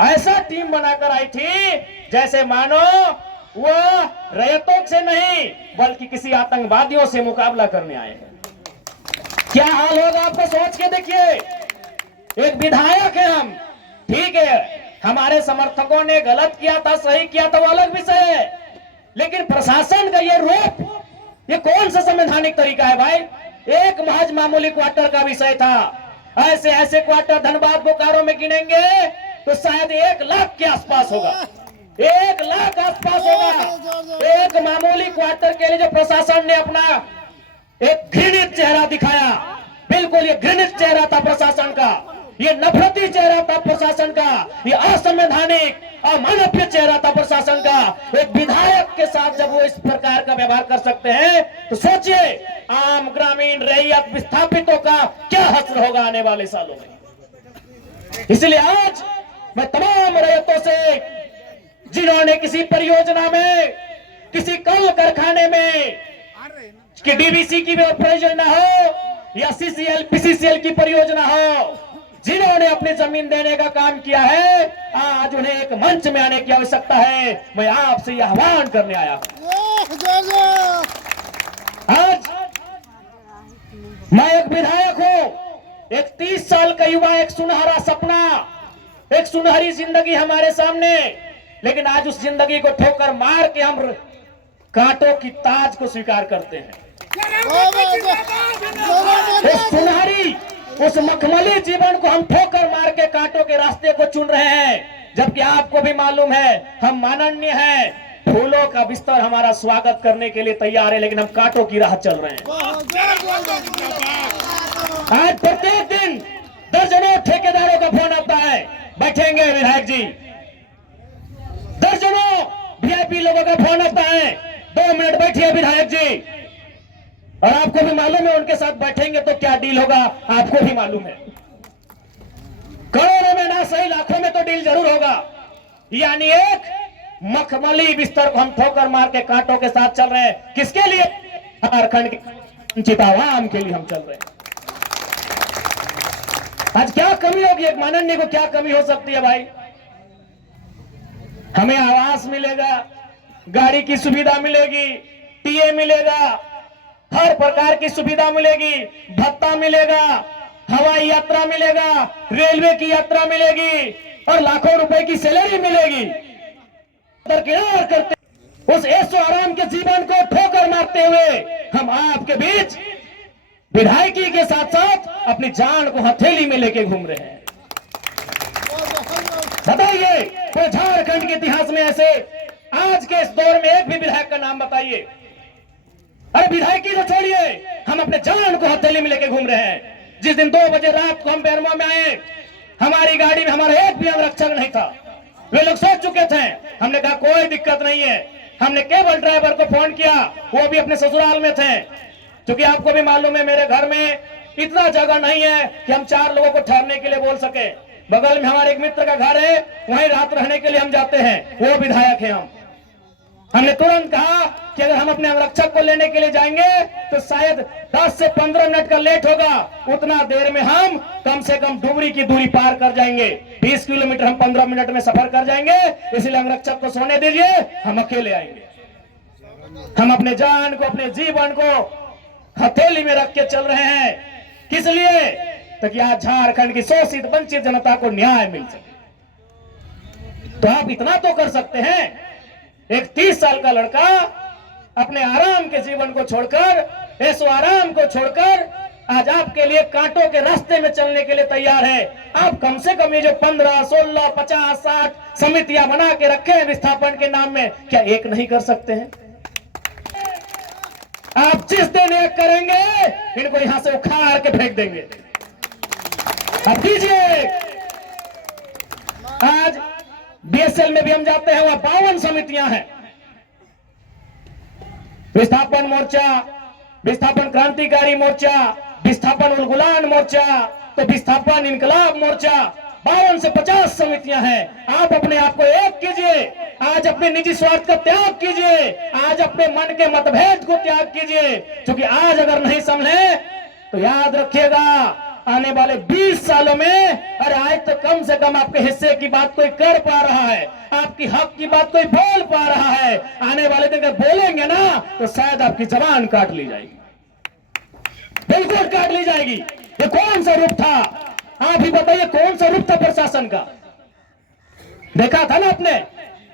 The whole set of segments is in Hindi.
ऐसा टीम बनाकर आई थी जैसे मानो वो रैयतों से नहीं बल्कि किसी आतंकवादियों से मुकाबला करने आए हैं। क्या हाल होगा आपको सोच के देखिए। एक विधायक है हम, ठीक है, हमारे समर्थकों ने गलत किया था सही किया था वो अलग विषय है, लेकिन प्रशासन का ये रूप, ये कौन सा संवैधानिक तरीका है भाई। एक महज मामूली क्वार्टर का विषय था, ऐसे ऐसे क्वार्टर धनबाद बोकारो में गिनेंगे तो शायद 1 लाख के आसपास होगा, 1 लाख आसपास होगा। एक मामूली क्वार्टर के लिए जो प्रशासन ने अपना एक घृणित चेहरा दिखाया, बिल्कुल ये घृणित चेहरा था प्रशासन का, ये नफरती चेहरा था प्रशासन का, ये असंवैधानिक अमानवीय चेहरा था प्रशासन का। एक विधायक के साथ जब वो इस प्रकार का व्यवहार कर सकते हैं तो सोचिए आम ग्रामीण रैयत विस्थापितों का क्या हश्र होगा आने वाले सालों में। इसलिए आज मैं तमाम रैयतों से जिन्होंने किसी परियोजना में, किसी कल कारखाने में, कि डीवीसी की परियोजना हो या सीसीएल पीसीसीएल की परियोजना हो, जिन्होंने अपनी जमीन देने का काम किया है, आज उन्हें एक मंच में आने की आवश्यकता है। मैं आपसे यह आह्वान करने आया हूं। आज मैं एक विधायक हूं, एक 30 साल का युवा, एक सुनहरा सपना, एक सुनहरी जिंदगी हमारे सामने, लेकिन आज उस जिंदगी को ठोकर मार के हम कांटों की ताज को स्वीकार करते हैं। उस सुनहरी, उस मखमली जीवन को हम ठोकर मार के कांटों के रास्ते को चुन रहे हैं, जबकि आपको भी मालूम है हम माननीय हैं, फूलों का बिस्तर हमारा स्वागत करने के लिए तैयार है, लेकिन हम कांटों की राह चल रहे हैं। आज प्रत्येक दिन दर्जनों ठेकेदारों का फोन आता है, बैठेंगे विधायक जी, दर्जनों वीआईपी लोगों का फोन आता है, 2 मिनट बैठिए विधायक जी, और आपको भी मालूम है उनके साथ बैठेंगे तो क्या डील होगा, आपको भी मालूम है। करोड़ों में ना सही लाखों में तो डील जरूर होगा। यानी एक मखमली बिस्तर को हम ठोकर मार के कांटों के साथ चल रहे हैं। किसके लिए? झारखंड के वंचित आवाम के लिए हम चल रहे हैं। आज क्या कमी होगी, एक माननीय को क्या कमी हो सकती है भाई? हमें आवास मिलेगा, गाड़ी की सुविधा मिलेगी, टीए मिलेगा, हर प्रकार की सुविधा मिलेगी, भत्ता मिलेगा, हवाई यात्रा मिलेगा, रेलवे की यात्रा मिलेगी और लाखों रुपए की सैलरी मिलेगी। दरकिनार करते उस ऐशो आराम के जीवन को ठोकर मारते हुए हम आपके बीच विधायकी के साथ साथ अपनी जान को हथेली में लेके घूम रहे हैं। बताइए कोई झारखंड के इतिहास में ऐसे आज के इस दौर में एक भी विधायक का नाम बताइए। अरे विधायकी तो छोड़िए, हम अपने जान को हथेली में लेके घूम रहे हैं। जिस दिन 2 बजे रात को हम बेरमो में आए, हमारी गाड़ी में हमारा एक भी अंगरक्षक नहीं था। वे लोग सोच चुके थे, हमने कहा कोई दिक्कत नहीं है। हमने केवल ड्राइवर को फोन किया, वो भी अपने ससुराल में थे, क्योंकि आपको भी मालूम है मेरे घर में इतना जगह नहीं है कि हम 4 लोगों को ठहरने के लिए बोल सके। बगल में हमारे एक मित्र का घर है, वहीं रात रहने के लिए हम जाते हैं, वो विधायक है। हमने तुरंत कहा कि अगर हम अपने अंगरक्षक को लेने के लिए जाएंगे तो शायद 10 से 15 मिनट का लेट होगा, उतना देर में हम कम से कम डुबरी की दूरी पार कर जाएंगे। 20 किलोमीटर हम 15 मिनट में सफर कर जाएंगे, इसलिए अंगरक्षक को सोने दीजिए, हम अकेले आएंगे। हम अपने जान को, अपने जीवन को हथेली में रख के चल रहे हैं। किस लिए? ताकि आज झारखंड की शोषित वंचित जनता को न्याय मिल सके। तो आप इतना तो कर सकते हैं, एक 30 साल का लड़का अपने आराम के जीवन को छोड़कर, ऐसो आराम को छोड़कर आज आपके लिए कांटों के रास्ते में चलने के लिए तैयार है। आप कम से कम ये जो 15, 16, 50, 60 समितियां बना के रखे हैं विस्थापन के नाम में, क्या एक नहीं कर सकते हैं? आप जिस दिन एक करेंगे इनको यहां से उखाड़ के फेंक देंगे। अब कीजिए। आज बीएसएल में भी हम जाते हैं, वहां 52 समितियां हैं। विस्थापन मोर्चा, विस्थापन क्रांतिकारी मोर्चा, विस्थापन उलगुलान मोर्चा, तो विस्थापन इनकलाब मोर्चा, 52 से 50 समितियां हैं। आप अपने आप को एक कीजिए, आज अपने निजी स्वार्थ का त्याग कीजिए, आज अपने मन के मतभेद को त्याग कीजिए, क्योंकि आज अगर नहीं संभले तो याद रखिएगा आने वाले 20 सालों में, अरे आज तो कम से कम आपके हिस्से की बात कोई कर पा रहा है, आपकी हक की बात कोई बोल पा रहा है। आने वाले दिन अगर बोलेंगे ना तो शायद आपकी जबान काट ली जाएगी, बिल्कुल काट ली जाएगी। ये कौन सा रूप था? आप ही बताइए, कौन सा रूप था प्रशासन का? देखा था ना आपने?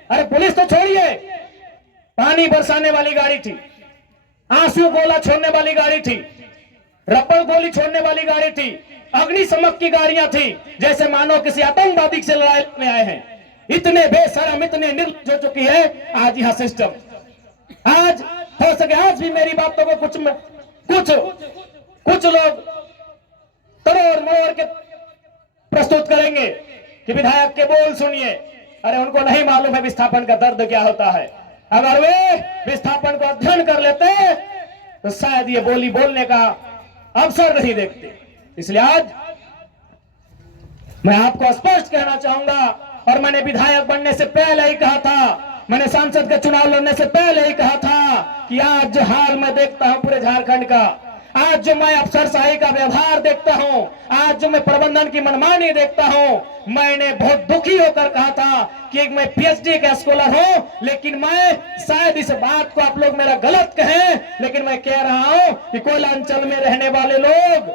अरे पुलिस तो छोड़िए, पानी बरसाने वाली गाड़ी थी, आंसू गोला छोड़ने वाली गाड़ी थी, रबड़ गोली छोड़ने वाली गाड़ी थी, अग्निशमक की गाड़ियां थी, जैसे मानो किसी आतंकवादी से लड़ाई में आए हैं। इतने बेशरम, इतने निर्लज्ज हो चुकी है आज यहां सिस्टम। आज हो सके आज भी मेरी बातों को कुछ लोग तरोड़ मरोड़ के प्रस्तुत करेंगे कि विधायक के बोल सुनिए। अरे उनको नहीं मालूम है विस्थापन का दर्द क्या होता है। अगर वे विस्थापन को अध्ययन कर लेते तो शायद ये बोली बोलने का अवसर नहीं देखते। इसलिए आज मैं आपको स्पष्ट कहना चाहूंगा, और मैंने विधायक बनने से पहले ही कहा था, मैंने सांसद का चुनाव लड़ने से पहले ही कहा था कि आज जो हाल मैं देखता हूं पूरे झारखंड का, आज जो मैं अफसरशाही का व्यवहार देखता हूं, आज जो मैं प्रबंधन की मनमानी देखता हूं, मैंने बहुत दुखी होकर कहा था कि मैं पीएचडी का स्कॉलर हूं, लेकिन मैं शायद इस बात को आप लोग मेरा गलत कहें, लेकिन मैं कह रहा हूं कि कोयला अंचल में रहने वाले लोग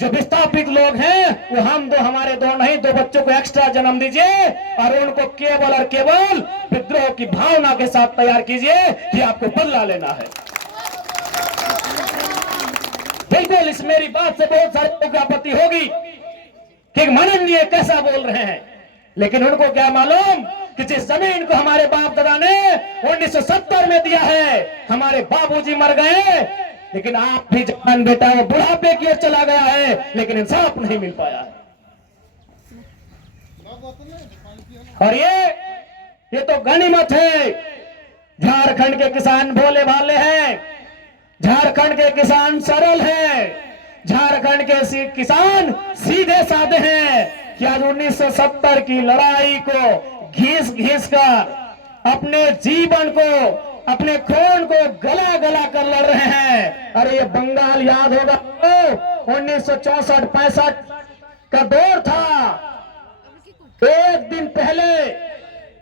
जो विस्थापित लोग हैं, वो हम दो, हमारे दो नहीं, 2 बच्चों को एक्स्ट्रा जन्म दीजिए और उनको केवल और केवल विद्रोह की भावना के साथ तैयार कीजिए कि आपको बदला लेना है। बिल्कुल इस मेरी बात से बहुत सारे लोगों को आपत्ति होगी कि माननीय कैसा बोल रहे हैं, लेकिन उनको क्या मालूम कि जिस जमीन को हमारे बाप दादा ने 1970 में दिया है, हमारे बाबूजी मर गए, लेकिन आप भी जवान बेटा वो बुढ़ापे की ओर चला गया है, लेकिन इंसाफ नहीं मिल पाया है। और ये तो गनीमत है। झारखंड के किसान भोले भाले हैं, झारखंड के किसान सरल हैं, झारखंड के किसान सीधे साधे हैं कि आज 1970 की लड़ाई को घिस घिस कर अपने जीवन को, अपने खून को गला गला कर लड़ रहे हैं। अरे ये बंगाल याद होगा तो 1964-65 का दौर था। एक दिन पहले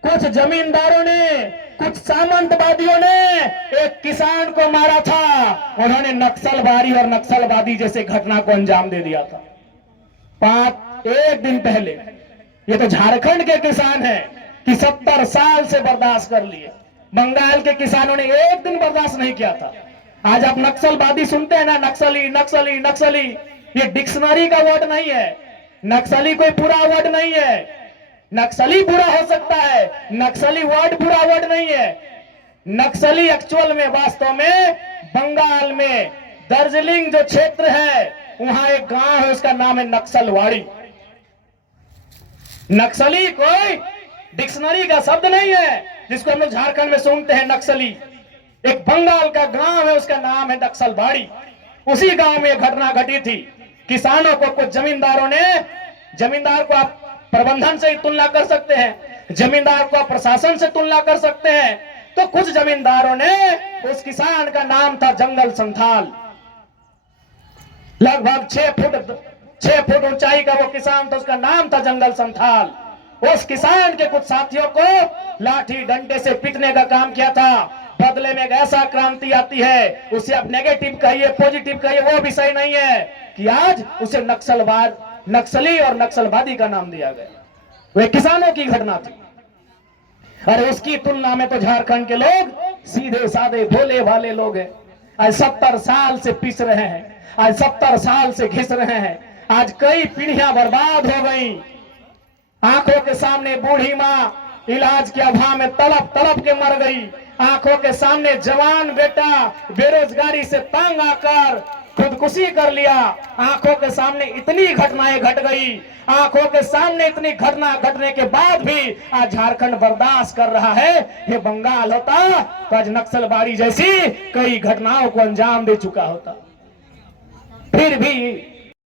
कुछ जमींदारों ने, कुछ सामंतवादियों ने एक किसान को मारा था। उन्होंने नक्सलवादी और नक्सलवादी जैसे घटना को अंजाम दे दिया था एक दिन पहले। ये तो झारखंड के किसान हैं कि 70 साल से बर्दाश्त कर लिए। बंगाल के किसानों ने एक दिन बर्दाश्त नहीं किया था। आज आप नक्सलवादी सुनते हैं ना, नक्सली नक्सली नक्सली, ये डिक्शनरी का वर्ड नहीं है। नक्सली कोई पूरा वर्ड नहीं है। नक्सली बुरा हो सकता है, नक्सली वर्ड बुरा वर्ड नहीं है। नक्सली एक्चुअल में, वास्तव में बंगाल में दार्जिलिंग जो क्षेत्र है, वहां एक गांव है, उसका नाम है नक्सलवाड़ी। नक्सली कोई डिक्शनरी का शब्द नहीं है जिसको हम लोग झारखंड में सुनते हैं नक्सली। एक बंगाल का गांव है, उसका नाम है नक्सलवाड़ी। उसी गांव में घटना घटी थी। किसानों को कुछ जमींदारों ने, जमींदार को आप प्रबंधन से ही तुलना कर सकते हैं, जमींदार को आप प्रशासन से तुलना कर सकते हैं, तो कुछ जमींदारों ने, उस किसान का नाम था जंगल संथाल, लगभग 6 फुट ऊंचाई का वो किसान था, उसका नाम था जंगल संथाल। उस किसान के कुछ साथियों को लाठी डंडे से पीटने का काम किया था। बदले में एक ऐसा क्रांति आती है, उसे आप नेगेटिव कहिए, पॉजिटिव कहिए, वो भी सही नहीं है कि आज उसे नक्सली और नक्सलवादी का नाम दिया गया। वे किसानों की घटना थी। अरे उसकी तुलना में तो झारखंड के लोग सीधे साधे भोले भाले लोग हैं। आज 70 साल से पिस रहे हैं, आज 70 साल से घिस रहे हैं। आज कई पीढ़ियां बर्बाद हो गई। आंखों के सामने बूढ़ी माँ इलाज के अभाव में तड़प तड़प के मर गई। आंखों के सामने जवान बेटा बेरोजगारी से तंग आकर खुदकुशी कर लिया। आंखों के सामने इतनी घटनाएं घट गई। आंखों के सामने इतनी घटना घटने के बाद भी आज झारखंड बर्दाश्त कर रहा है। ये बंगाल होता तो आज नक्सलबाड़ी जैसी कई घटनाओं को अंजाम दे चुका होता। फिर भी